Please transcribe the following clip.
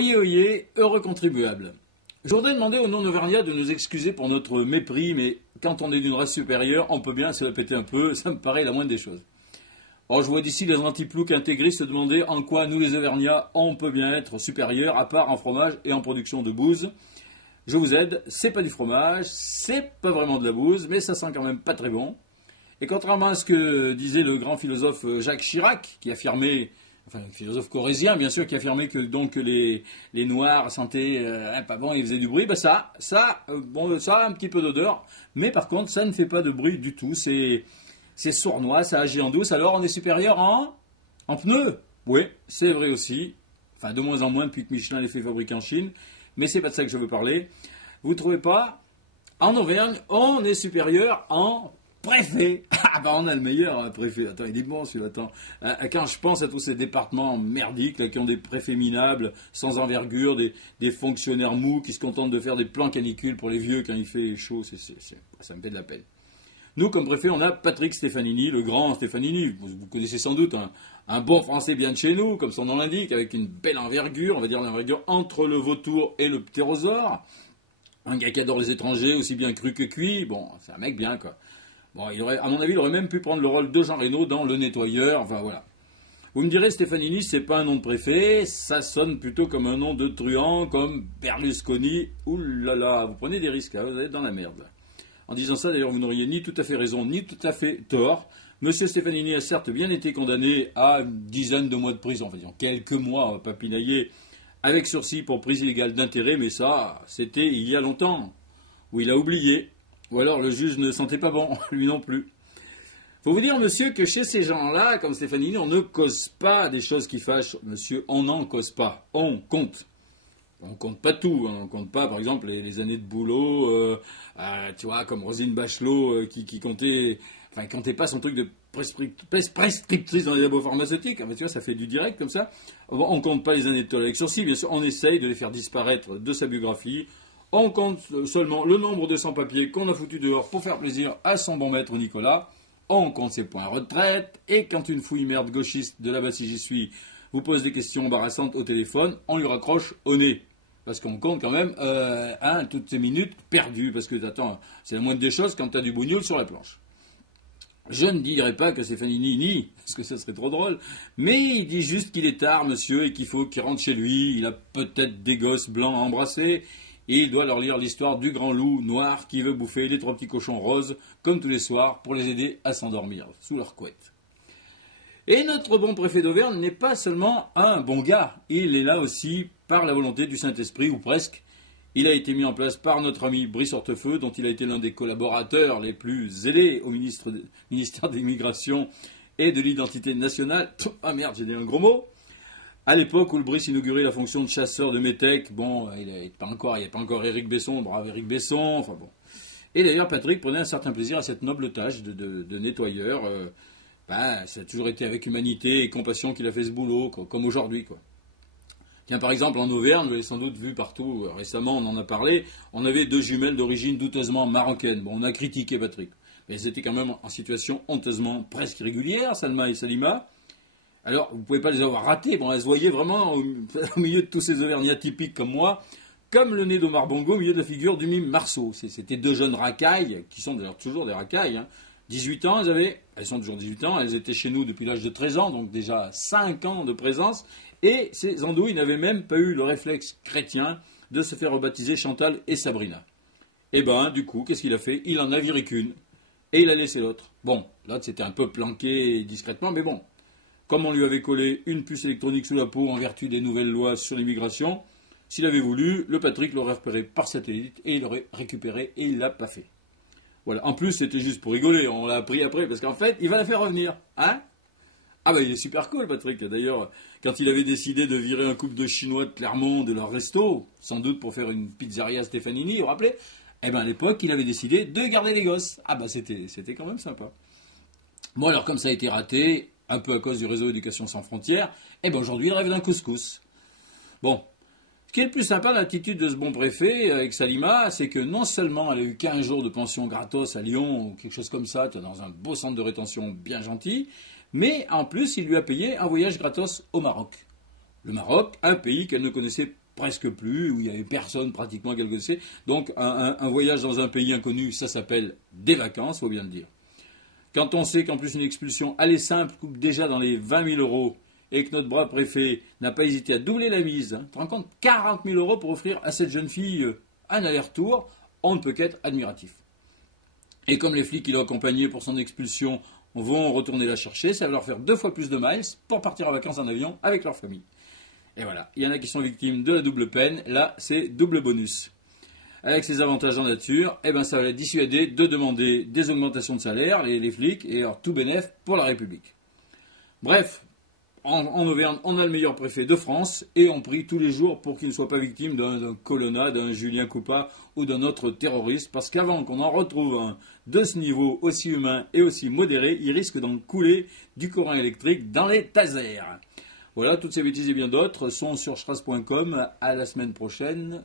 Oyez, oyez, heureux contribuable. Je voudrais demander aux non-auvergnats de nous excuser pour notre mépris, mais quand on est d'une race supérieure, on peut bien se la péter un peu, ça me paraît la moindre des choses. Or, je vois d'ici les antiploucs intégristes se demander en quoi nous les auvergnats, on peut bien être supérieurs, à part en fromage et en production de bouse. Je vous aide, c'est pas du fromage, c'est pas vraiment de la bouse, mais ça sent quand même pas très bon. Et contrairement à ce que disait le grand philosophe Jacques Chirac, qui affirmait, enfin un philosophe corrézien bien sûr, qui affirmait que donc les noirs sentaient pas bon et faisaient du bruit, ça a un petit peu d'odeur, mais par contre ça ne fait pas de bruit du tout, c'est sournois, ça agit en douce, alors on est supérieur en pneus. Oui, c'est vrai aussi, enfin de moins en moins depuis que Michelin les fait fabriquer en Chine, mais c'est pas de ça que je veux parler. Vous ne trouvez pas? En Auvergne, on est supérieur en préfet. Ah bah on a le meilleur préfet. Attends, il est bon celui-là. Attends. Quand je pense à tous ces départements merdiques là, qui ont des préfets minables, sans envergure, des fonctionnaires mous qui se contentent de faire des plans canicules pour les vieux quand il fait chaud, ça me fait de la peine. Nous, comme préfet, on a Patrick Stefanini, le grand Stefanini. Vous connaissez sans doute un bon français bien de chez nous, comme son nom l'indique, avec une belle envergure, on va dire l'envergure entre le vautour et le ptérosaure. Un gars qui adore les étrangers, aussi bien cru que cuit. Bon, c'est un mec bien, quoi. Bon, à mon avis, il aurait même pu prendre le rôle de Jean Reno dans Le Nettoyeur. Enfin, voilà. Vous me direz, Stefanini, c'est pas un nom de préfet, ça sonne plutôt comme un nom de truand, comme Berlusconi. Ouh là là, vous prenez des risques, hein, vous êtes dans la merde. En disant ça, d'ailleurs, vous n'auriez ni tout à fait raison, ni tout à fait tort. Monsieur Stefanini a certes bien été condamné à une dizaine de mois de prison, enfin, disons, quelques mois papinaillés, avec sursis pour prise illégale d'intérêt, mais ça, c'était il y a longtemps, où il a oublié. Ou alors le juge ne sentait pas bon, lui non plus. Faut vous dire, monsieur, que chez ces gens-là, comme Stefanini, on ne cause pas des choses qui fâchent. Monsieur, on n'en cause pas, on compte. On compte pas tout, hein. On compte pas, par exemple, les années de boulot, tu vois, comme Roselyne Bachelot, qui comptait, enfin, comptait pas son truc de prescriptrice dans les labos pharmaceutiques. Enfin, tu vois, ça fait du direct comme ça. On compte pas les années de tôle avec sursis, bien sûr, on essaye de les faire disparaître de sa biographie. On compte seulement le nombre de sans-papiers qu'on a foutu dehors pour faire plaisir à son bon maître Nicolas. On compte ses points retraite. Et quand une fouille merde gauchiste de là-bas si j'y suis vous pose des questions embarrassantes au téléphone, on lui raccroche au nez. Parce qu'on compte quand même toutes ces minutes perdues. Parce que, attends, c'est la moindre des choses quand tu as du bougnoul sur la planche. Je ne dirais pas que Stefanini nie, parce que ça serait trop drôle, mais il dit juste qu'il est tard, monsieur, et qu'il faut qu'il rentre chez lui. Il a peut-être des gosses blancs à embrasser, et il doit leur lire l'histoire du grand loup noir qui veut bouffer les 3 petits cochons roses, comme tous les soirs, pour les aider à s'endormir sous leur couette. Et notre bon préfet d'Auvergne n'est pas seulement un bon gars, il est là aussi par la volonté du Saint-Esprit, ou presque. Il a été mis en place par notre ami Brice Hortefeux, dont il a été l'un des collaborateurs les plus zélés au ministère de l'Immigration et de l'Identité nationale. Ah merde, j'ai dit un gros mot. À l'époque où le Brice inaugurait la fonction de chasseur de métèques, bon, il n'y avait pas encore Éric Besson, brave Éric Besson, enfin bon. Et d'ailleurs, Patrick prenait un certain plaisir à cette noble tâche de nettoyeur. Ça a toujours été avec humanité et compassion qu'il a fait ce boulot, comme aujourd'hui, quoi. Tiens, par exemple, en Auvergne, vous l'avez sans doute vu partout, récemment on en a parlé, on avait 2 jumelles d'origine douteusement marocaine. Bon, on a critiqué Patrick, mais elles étaient quand même en situation honteusement presque irrégulière, Salma et Salima. Alors, vous ne pouvez pas les avoir ratées, bon, elles se voyaient vraiment au milieu de tous ces Auvergnats typiques comme moi, comme le nez d'Omar Bongo au milieu de la figure du mime Marceau. C'était 2 jeunes racailles, qui sont d'ailleurs toujours des racailles, hein. 18 ans, elles sont toujours 18 ans, elles étaient chez nous depuis l'âge de 13 ans, donc déjà 5 ans de présence, et ces andouilles n'avaient même pas eu le réflexe chrétien de se faire rebaptiser Chantal et Sabrina. Et ben, du coup, qu'est-ce qu'il a fait? Il en a viré qu'une, et il a laissé l'autre. Bon, l'autre c'était un peu planqué discrètement, mais bon, comme on lui avait collé une puce électronique sous la peau en vertu des nouvelles lois sur l'immigration, s'il avait voulu, le Patrick l'aurait repéré par satellite, et il l'aurait récupéré, et il l'a pas fait. Voilà. En plus, c'était juste pour rigoler, on l'a appris après, parce qu'en fait, il va la faire revenir. Hein? Ah bah il est super cool, Patrick. D'ailleurs, quand il avait décidé de virer un couple de Chinois de Clermont de leur resto, sans doute pour faire une pizzeria Stefanini, vous vous rappelez? Eh ben à l'époque, il avait décidé de garder les gosses. Ah bah c'était quand même sympa. Bon alors, comme ça a été raté, un peu à cause du réseau Éducation sans frontières, eh ben aujourd'hui, il rêve d'un couscous. Bon. Ce qui est le plus sympa de l'attitude de ce bon préfet avec Salima, c'est que non seulement elle a eu 15 jours de pension gratos à Lyon ou quelque chose comme ça, dans un beau centre de rétention bien gentil, mais en plus il lui a payé un voyage gratos au Maroc. Le Maroc, un pays qu'elle ne connaissait presque plus, où il n'y avait personne pratiquement quelque chose. Donc un voyage dans un pays inconnu, ça s'appelle des vacances, il faut bien le dire. Quand on sait qu'en plus une expulsion aller simple coûte déjà dans les 20 000 euros et que notre brave préfet n'a pas hésité à doubler la mise, tu te rends compte, 40 000 euros pour offrir à cette jeune fille un aller-retour, on ne peut qu'être admiratif. Et comme les flics qui l'ont accompagné pour son expulsion vont retourner la chercher, ça va leur faire 2 fois plus de miles pour partir en vacances en avion avec leur famille. Et voilà, il y en a qui sont victimes de la double peine, là c'est double bonus. Avec ces avantages en nature, ça va les dissuader de demander des augmentations de salaire, les flics, et alors tout bénef pour la République. Bref, en Auvergne, on a le meilleur préfet de France, et on prie tous les jours pour qu'il ne soit pas victime d'un Colonna, d'un Julien Coupa ou d'un autre terroriste, parce qu'avant qu'on en retrouve un de ce niveau aussi humain et aussi modéré, il risque d'en couler du courant électrique dans les tasers. Voilà, toutes ces bêtises et bien d'autres sont sur stras.com. À la semaine prochaine.